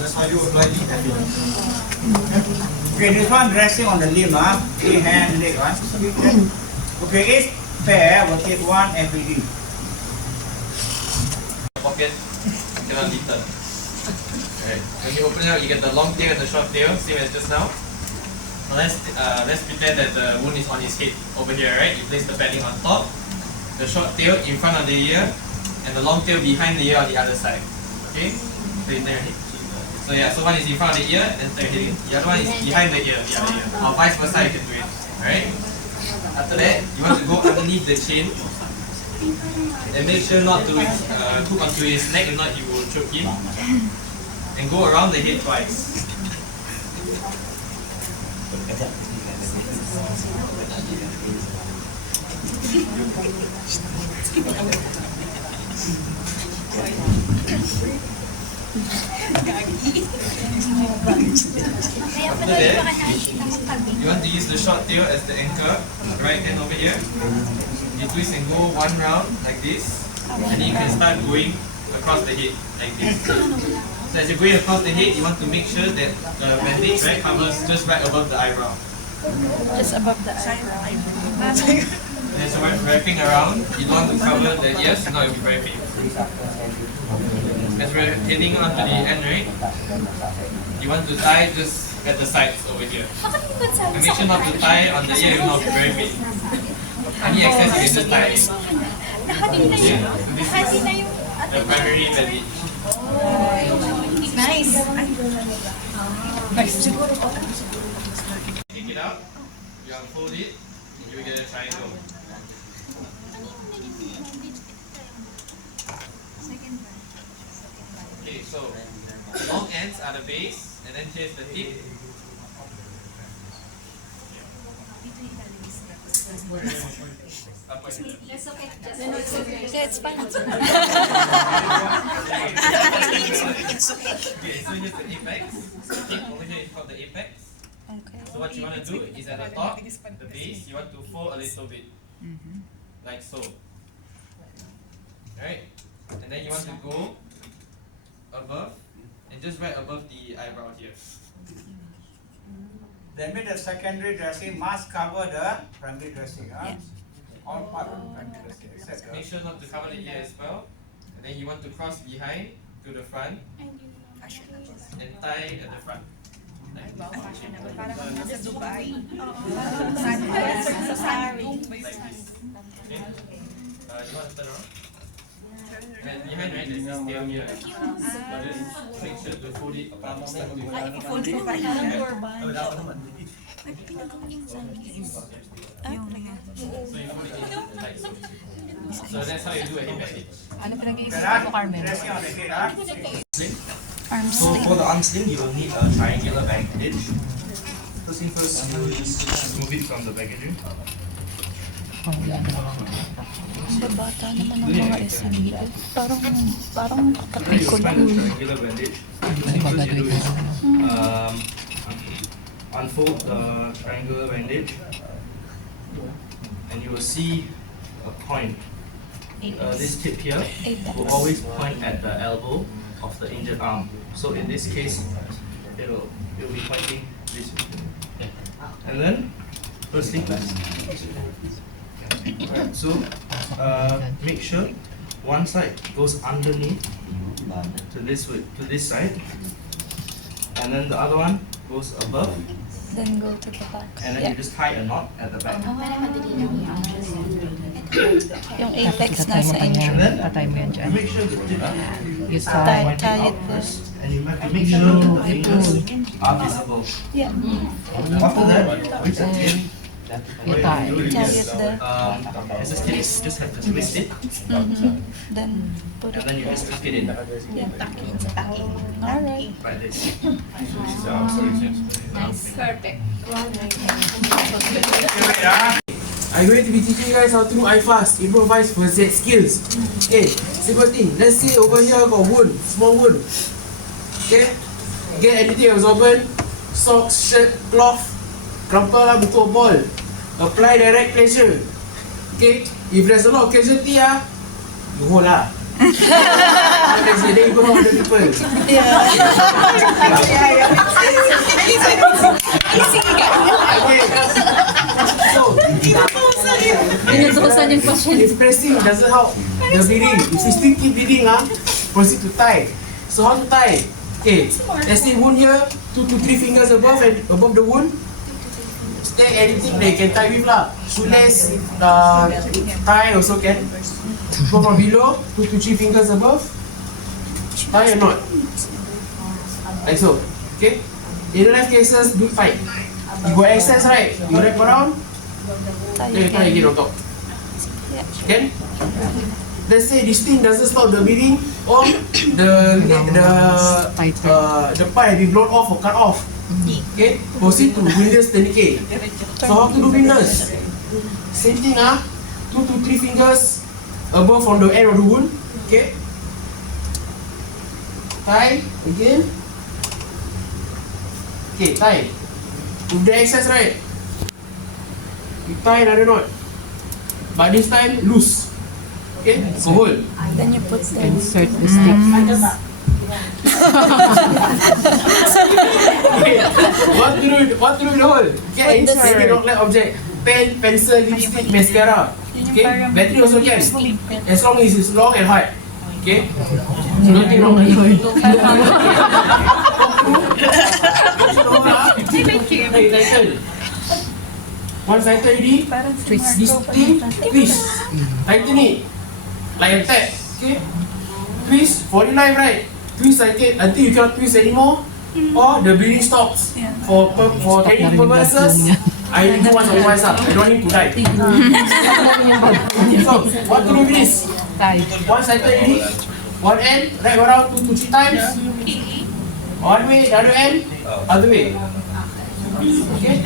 That's how you apply the FAD. Okay, this one dressing on the limb, okay, hand, leg, right? Okay, each pair will take one FAD. Pocket, cannot litter. Alright, when you open it up, you get the long tail and the short tail, same as just now. Now let's pretend that the wound is on his head over here, right? You place the padding on top, the short tail in front of the ear, and the long tail behind the ear on the other side. Okay? So you turn your head. So yeah, so one is in front of the ear, and then turn your head. The other one is behind the ear, the other ear. Or vice versa, you can do it. Alright? After that, you want to go underneath the chin. And make sure not to hook onto his neck, if not you will choke him. And go around the head twice. After that, you want to use the short tail as the anchor, right hand over here. You twist and go one round like this, and then you can start going across the head like this. So as you're going across the head, you want to make sure that the bandage covers just right above the eyebrow. Just above the eyebrow. And so when wrapping around, you don't want to cover the ears, now it will be very painful. As we're heading on to the end, right? You want to tie just at the sides over here. And make sure not to tie on the ear, it will not be very painful. Any excess you can just tie in. Okay, so this is the primary bandage. Nice. Take it out, you unfold it, you will get a triangle. Okay, so long ends are the base, and then here's the tip. It's okay. Yeah, it's fine. Okay, so here's the apex. Tip over here is called the apex. Okay. So what you want to do is at the top, the base, you want to fold a little bit, like so. Right? And then you want to go above, and just right above the eyebrow here. That means the secondary dressing must cover the primary dressing. Yeah. All part of the primary dressing, except Make sure not to cover the ear as well. And then you want to cross behind to the front and tie at the front. Parang nasa Dubai. Like this. Okay? You want to turn around? And behind, right, there's this tail here. So just make sure to fold it So you put it in like so. So that's how you do a hip bandage. Ano pinag-iisipan mo, Carmen? dressing on the head. Arm So sling. for the arm sling, you will need a triangular bandage. First thing first, you will just remove it from the packaging. Babata naman ang mga SME. Parang kapatid You ko will lang. find a triangular bandage. First thing first you do is unfold the triangular bandage, and you will see a point. This tip here will always point at the elbow of the injured arm. So in this case, it will be pointing this way. And then, first thing first. Right, so make sure one side goes underneath to this side, and then the other one goes above, Then go to the back. and then you just tie a knot at the back. Yung apex nasa And injury. then you make sure the tip is pointing tie it out there. first, and you have to make sure the fingers are visible. Yeah. After that, with the tip, what you do Tie is, it there. as a tip, you just have to twist it, Then put and it. then you just tuck it in Alright. like this. I'm going to be teaching you guys how to do iFast, improvised first aid skills. Okay, simple thing. Let's say over here got wound, small wound. Okay, get anything absorbent, socks, shirt, cloth, crumple lah, buku ball. Apply direct pressure. Okay, if there's a lot of casualty you hold lah. Then you go home with the people. So, if pressing doesn't help the bleeding, if you still keep bleeding, proceed to tie. So how to tie? Okay, let's say wound here, 2 to 3 fingers above and above the wound. Take anything that you can tie with lah. Shoelace, tie also can. Go from below, 2 to 3 fingers above. Tie or not? Like so. Okay. In the left cases, do tight. You got excess, right? You wrap around. Then you tie again on top. Can? Let's say this thing doesn't stop the bleeding, or the part has been blown off or cut off. Okay, proceed to windlass tourniquet. So how to do windlass? Same thing 2 to 3 fingers above from the end of the wound. Okay. Tie again. Okay, tie. With the excess, right? You tie another knot. But this time loose. Okay, so hold. Then you put the Insert the stick. Okay, what to do with the hole? Okay, insert any rock-like object. Pen, pencil, lipstick, mascara. Okay, battery also can. As long as it's long and hard. Okay, so nothing wrong with it. Hey, tighten. Once tighten already, this thing, twist. Tighten it. Like a tap. Okay, twist for the life, right? Twist until you cannot twist anymore, or the bleeding stops. For training purposes, I only do once or twice. I don't need to die. So what to do with this? Once I turn it, one end wrap around 2 to 3 times. One way, the other end, other way. Okay.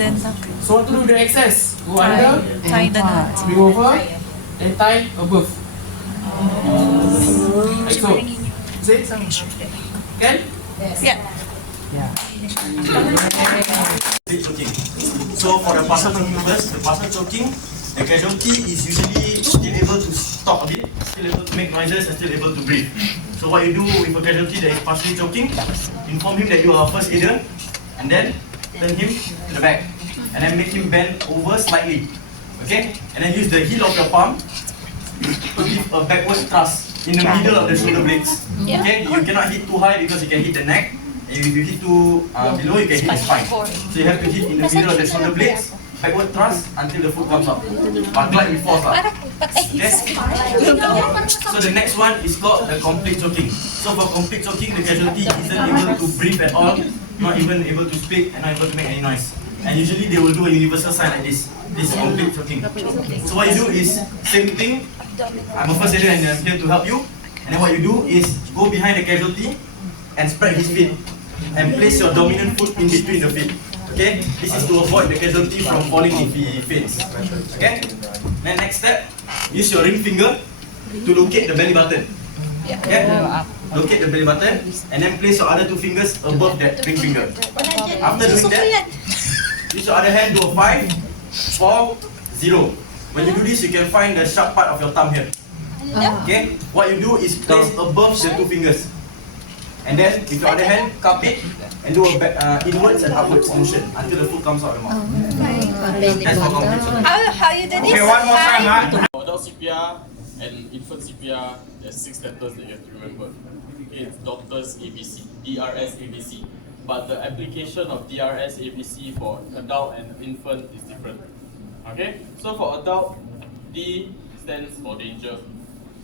then So what to do with the excess? Go under, tie the knot. bring over, and tie above. Like so. See? Can? Yeah. Choking. So for the partial choking first, the partial choking, the casualty is usually still able to talk a bit, still able to make noises and still able to breathe. So what you do with a casualty that is partially choking, inform him that you are a first aider, and then turn him to the back, and then make him bend over slightly. Okay? And then use the heel of your palm to give a backward thrust in the middle of the shoulder blades. Okay? You cannot hit too high because you can hit the neck. If you hit too below, you can hit the spine. So you have to hit in the middle of the shoulder blades, backward thrust until the foot comes up. But glide with force. Okay? So the next one is called the complete choking. So for complete choking, the casualty isn't able to breathe at all, not even able to speak, and not able to make any noise. And usually they will do a universal sign like this. This is complete choking. So what you do is same thing. I'm a first aider and I'm here to help you. And then what you do is go behind the casualty and spread his feet. And place your dominant foot in between the feet. Okay? This is to avoid the casualty from falling if he faints. Okay? Then next step, use your ring finger to locate the belly button. Okay? Locate the belly button and then place your other 2 fingers above that ring finger. After doing that, use your other hand, do a 5, 4, 0. When you do this, you can find the sharp part of your thumb here. Okay? What you do is place above the 2 fingers. And then, with your other hand, cup it and do a inwards and upwards motion until the foot comes out of the mouth. That's for complete choking. How you do this? Okay, one more time. For adult CPR and infant CPR, there's 6 letters that you have to remember. Okay, it's doctors ABC, DRS ABC. But the application of DRS ABC for adult and infant is different. Okay, so for adult, D stands for danger.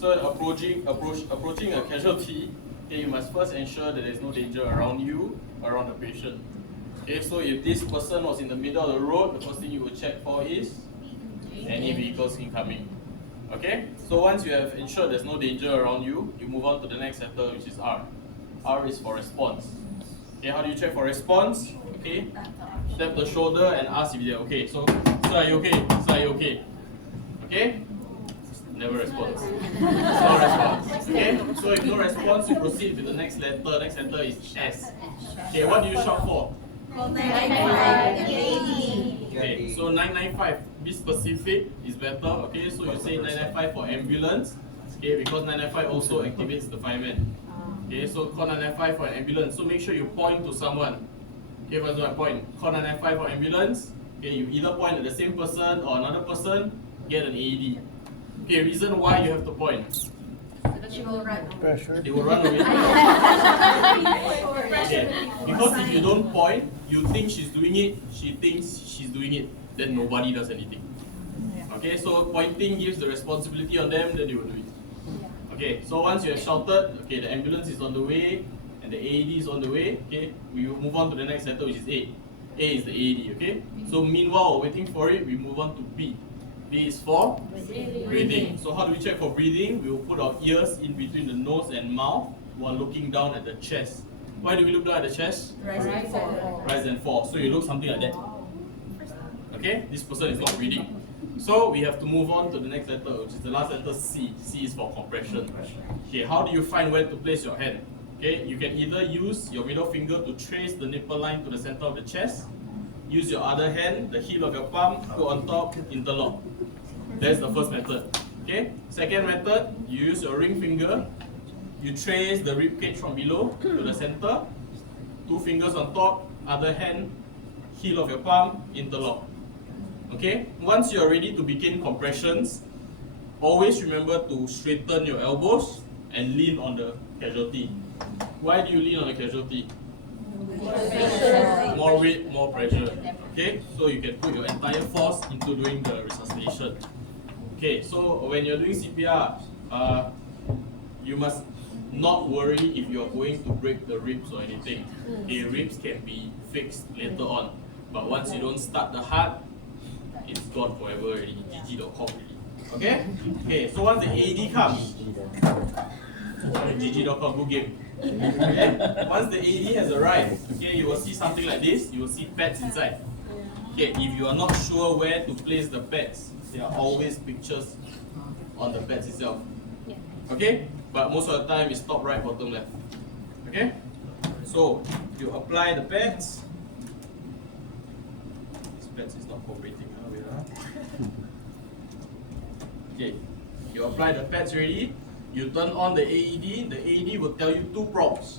So approaching a casualty, okay, you must first ensure that there is no danger around you, around the patient. Okay, so if this person was in the middle of the road, the first thing you would check for is any vehicles incoming. Okay, so once you have ensured there's no danger around you, you move on to the next letter, which is R. R is for response. Okay, how do you check for response? Okay, tap the shoulder and ask if they're okay. So are you okay? Are you okay? Okay? Never responds. No response. Okay? So if no response, you proceed with the next letter. Next letter is S. Okay, what do you shout for? 995. Okay, so 995. Be specific is better. Okay, so you say 995 for ambulance. Okay, because 995 also activates the fireman. Okay, so call 995 for an ambulance. So make sure you point to someone. Okay, first one point. Call 995 for ambulance. Okay, you either point at the same person or another person, get an AED. Okay, reason why you have to point. She will run. They will run away. Okay, because if you don't point, you think she's doing it, she thinks she's doing it, then nobody does anything. Okay, so pointing gives the responsibility on them, then they will do it. Okay, so once you have shouted, okay, the ambulance is on the way and the AED is on the way. Okay, we will move on to the next letter, which is A. A is the AED. Okay, so meanwhile, waiting for it, we move on to B. B is for breathing. So how do we check for breathing? We will put our ears in between the nose and mouth while looking down at the chest. Why do we look down at the chest? Rise and fall. Rise and fall. So you look something like that. Okay, this person is not breathing. So we have to move on to the next letter, which is the last letter C. C is for compression. Okay, how do you find where to place your hand? Okay, you can either use your middle finger to trace the nipple line to the center of the chest. Use your other hand, the heel of your palm, put on top, interlock. That's the first method. Okay. Second method, you use your ring finger. You trace the rib cage from below to the center. Two fingers on top, other hand, heel of your palm, interlock. Okay. Once you are ready to begin compressions, always remember to straighten your elbows and lean on the casualty. Why do you lean on the casualty? More weight, more pressure. Okay, so you can put your entire force into doing the resuscitation. Okay, so when you're doing CPR, you must not worry if you're going to break the ribs or anything. Okay, ribs can be fixed later on, but once you don't start the heart, it's gone forever already. GG.com already. Okay? Okay, so once the AED comes, GG.com, good game. Okay? Once the AED has arrived, okay, you will see something like this. You will see pads inside. Okay, if you are not sure where to place the pads, there are always pictures on the pads itself. Okay, but most of the time it's top right, bottom left. Okay, so you apply the pads. This pads is not cooperating. Okay, you apply the pads already. You turn on the AED. The AED will tell you two prompts.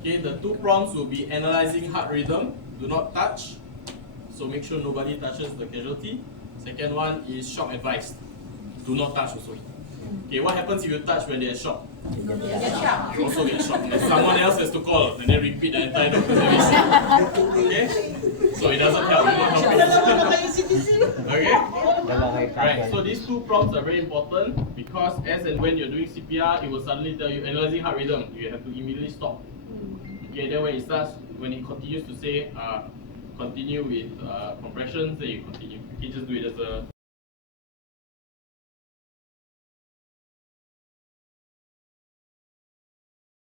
Okay, the two prompts will be analyzing heart rhythm. Do not touch. So make sure nobody touches the casualty. Second one is shock advised. Do not touch also. Okay, what happens if you touch when they are shocked? You also get shocked. And someone else has to call and then repeat the entire doctor's emission. Okay? So it doesn't help. You're not helping. Okay? Right, so these two prompts are very important because as and when you're doing CPR, it will suddenly tell you analyzing heart rhythm. You have to immediately stop. Okay, then when it starts, when it continues to say continue with compressions, then you continue. You can just do it as a